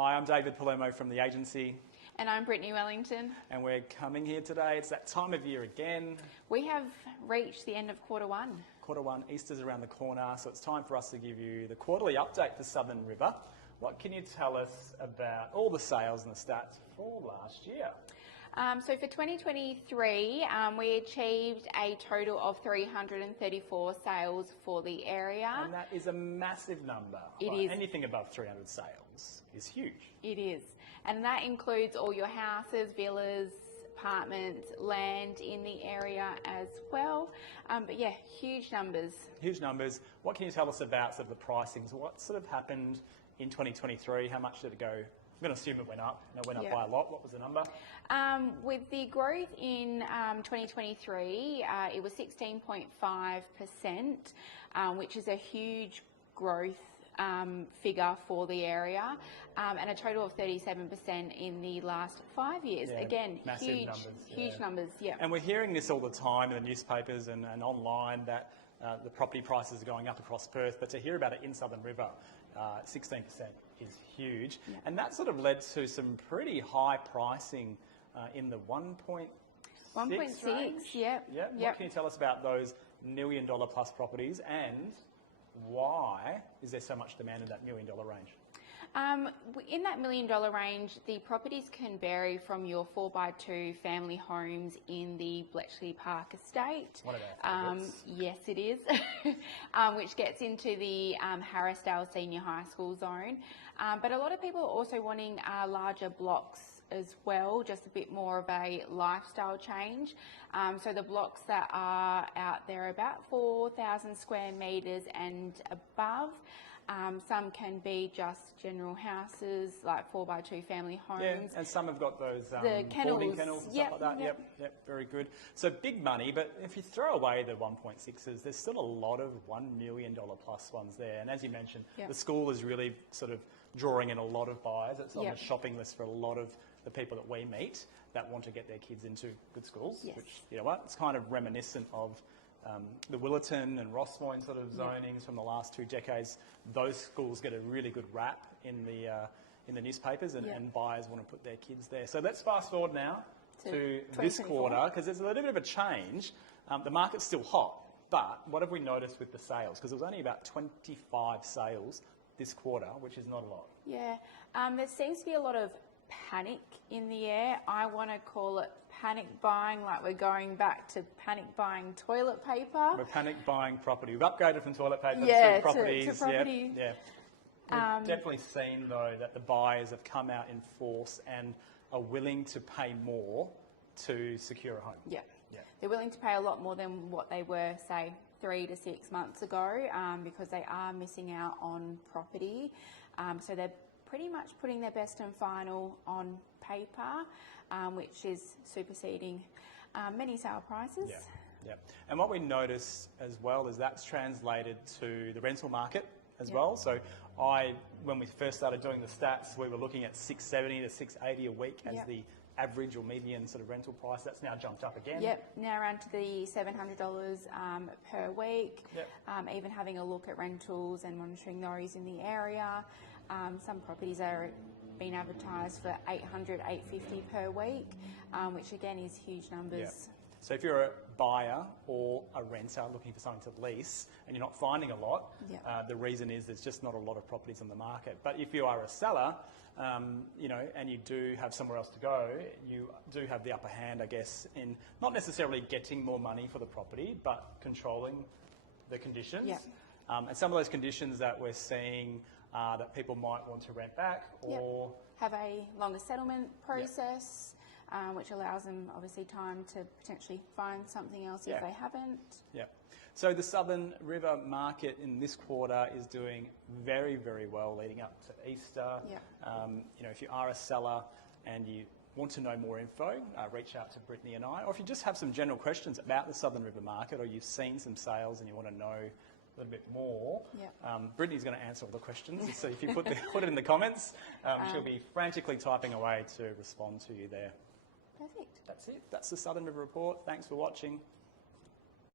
Hi, I'm David Palermo from the agency. And I'm Brittany Wellington. And we're coming here today. It's that time of year again. We have reached the end of Q1. Q1, Easter's around the corner, so it's time for us to give you the quarterly update for Southern River. What can you tell us about all the sales and the stats for last year? So for 2023, we achieved a total of 334 sales for the area. And that is a massive number. It is. Anything above 300 sales is huge. It is. And that includes all your houses, villas, apartments, land in the area as well. But yeah, huge numbers. Huge numbers. What can you tell us about sort of the pricings? What sort of happened in 2023? How much did it go? I'm going to assume it went up. It went up by a lot. What was the number? With the growth in 2023, it was 16.5%, which is a huge growth figure for the area, and a total of 37% in the last 5 years. Yeah, again, massive numbers, huge numbers. Yeah. And we're hearing this all the time in the newspapers and online that the property prices are going up across Perth, but to hear about it in Southern River, 16% is huge. Yeah. And that sort of led to some pretty high pricing in the 1.6 range. Yep. What can you tell us about those $1 million plus properties, and why is there so much demand in that $1 million range? In that $1 million range, the properties can vary from your 4x2 family homes in the Bletchley Park estate. One of our favourites. Yes, it is, which gets into the Harrisdale Senior High School zone. But a lot of people are also wanting larger blocks as well, just a bit more of a lifestyle change. So the blocks that are out there are about 4,000 square metres and above. Some can be just general houses, like 4x2 family homes. Yeah, and some have got those the kennels. boarding kennels and stuff like that. Yep, very good. So big money, but if you throw away the 1.6s, there's still a lot of $1 million plus ones there. And as you mentioned, the school is really sort of drawing in a lot of buyers. It's on the shopping list for a lot of the people that we meet that want to get their kids into good schools, which, you know what, it's kind of reminiscent of the Willetton and Rossmoyne sort of zonings from the last 2 decades. Those schools get a really good rap in the newspapers, and buyers want to put their kids there. So let's fast forward now to this quarter, because there's a little bit of a change. The market's still hot, but what have we noticed with the sales? Because there was only about 25 sales this quarter, which is not a lot. Yeah, there seems to be a lot of panic in the air. I want to call it panic buying, like we're going back to panic buying toilet paper. We're panic buying property. We've upgraded from toilet paper to properties. To property. Yeah. We've definitely seen, though, that the buyers have come out in force and are willing to pay more to secure a home. Yeah. They're willing to pay a lot more than what they were, say, 3 to 6 months ago, because they are missing out on property. So they're pretty much putting their best and final on paper, which is superseding many sale prices. Yeah. And what we notice as well is that's translated to the rental market as well. So when we first started doing the stats, we were looking at $670 to $680 a week as the average or median sort of rental price. That's now jumped up again. Now around to the $700 per week. Even having a look at rentals and monitoring those in the area. Some properties are being advertised for $800, $850 per week, which again is huge numbers. So if you're a buyer or a renter looking for something to lease and you're not finding a lot, the reason is there's just not a lot of properties on the market. But if you are a seller, you know, and you do have somewhere else to go, you do have the upper hand, I guess, in not necessarily getting more money for the property, but controlling the conditions. And some of those conditions that we're seeing that people might want to rent back or have a longer settlement process, which allows them obviously time to potentially find something else if they haven't. So the Southern River market in this quarter is doing very, very well leading up to Easter. You know, if you are a seller and you want to know more info, reach out to Brittany and I. Or if you just have some general questions about the Southern River market, or you've seen some sales and you want to know a little bit more, Brittany's going to answer all the questions. So if you put it in the comments, she'll be frantically typing away to respond to you there. Perfect. That's it. That's the Southern River Report. Thanks for watching.